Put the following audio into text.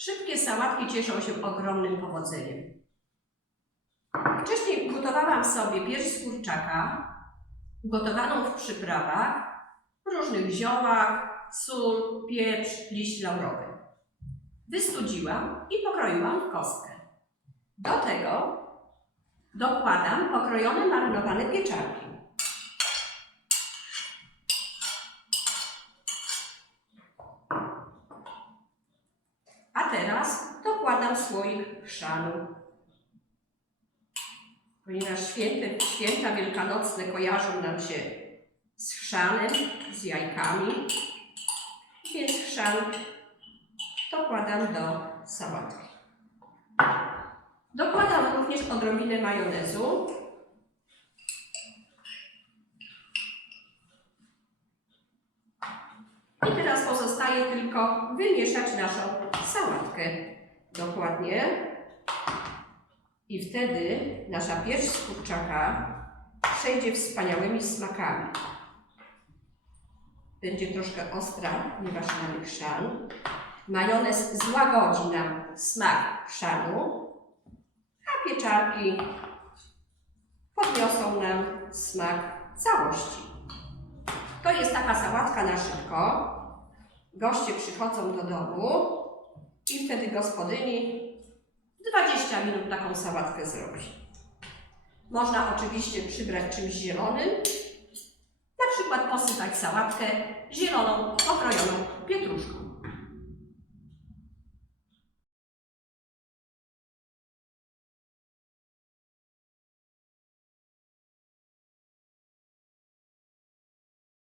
Szybkie sałatki cieszą się ogromnym powodzeniem. Wcześniej gotowałam sobie pierś z kurczaka, gotowaną w przyprawach, różnych ziołach, sól, pieprz, liść laurowy. Wystudziłam i pokroiłam w kostkę. Do tego dokładam pokrojone marynowane pieczarki. A teraz dokładam słoik chrzanu. Ponieważ święte, święta wielkanocne kojarzą nam się z chrzanem, z jajkami, więc chrzan dokładam do sałatki. Dokładam również odrobinę majonezu. I teraz pozostaje tylko wymieszać naszą sałatkę dokładnie. I wtedy nasza pierś z kurczaka przejdzie wspaniałymi smakami. Będzie troszkę ostra, ponieważ mamy chrzan. Majonez złagodzi nam smak chrzanu, a pieczarki podniosą nam smak całości. To jest taka sałatka na szybko. Goście przychodzą do domu i wtedy gospodyni 20 minut taką sałatkę zrobi. Można oczywiście przybrać czymś zielonym, na przykład posypać sałatkę zieloną, pokrojoną pietruszką.